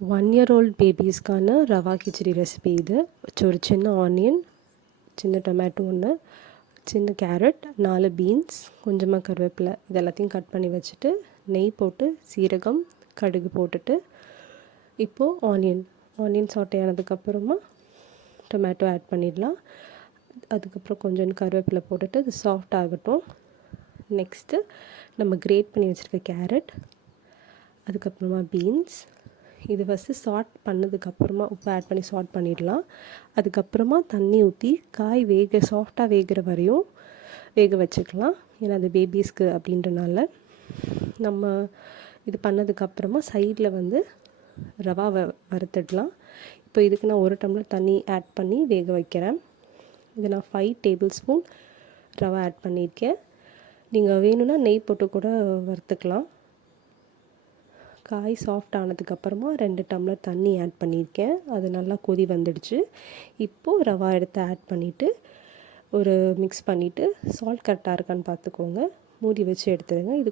1 year old பேபிஸ்க்கான rava kichadi recipe இது. ஒரு சின்ன ஆனியன், சின்ன டொமேட்டோ ஒன்று, சின்ன கேரட், 4 பீன்ஸ், கொஞ்சமாக கருவேப்பிலை, இது எல்லாத்தையும் கட் பண்ணி வச்சுட்டு நெய் போட்டு சீரகம் கடுகு போட்டுட்டு இப்போது ஆனியன் சாட்டே ஆனதுக்கப்புறமா டொமேட்டோ ஆட் பண்ணிடலாம். அதுக்கப்புறம் கொஞ்சம் கருவேப்பிலை போட்டுட்டு அது சாஃப்ட் ஆகட்டும். நெக்ஸ்ட்டு நம்ம கிரேட் பண்ணி வச்சுருக்க கேரட், அதுக்கப்புறமா பீன்ஸ், இது ஃபஸ்ட்டு சாட் பண்ணதுக்கப்புறமா உப்பு ஆட் பண்ணி சாட் பண்ணிடலாம். அதுக்கப்புறமா தண்ணி ஊற்றி காய் சாஃப்டாக வேகிற வரையும் வேக வச்சுக்கலாம். ஏன்னா அது பேபிஸ்க்கு அப்படின்றனால. நம்ம இது பண்ணதுக்கப்புறமா சைடில் ரவா வறுத்துடலாம். இப்போ இதுக்கு நான் 1 டம்ளர் தண்ணி ஆட் பண்ணி வேக வைக்கிறேன். இது நான் 5 டேபிள் ஸ்பூன் ரவா ஆட் பண்ணியிருக்கேன். நீங்கள் வேணும்னா நெய் போட்டு கூட வறுத்துக்கலாம். காய் சாஃப்ட் ஆனதுக்கப்புறமா 2 டம்ளர் தண்ணி ஆட் பண்ணியிருக்கேன். அது நல்லா கொதி வந்துடுச்சு. இப்போது ரவா எடுத்து ஆட் பண்ணிவிட்டு மிக்ஸ் பண்ணிவிட்டு சால்ட் கரெக்டாக இருக்கான்னு பார்த்துக்கோங்க. மூடி வச்சு எடுத்துடுங்க. இது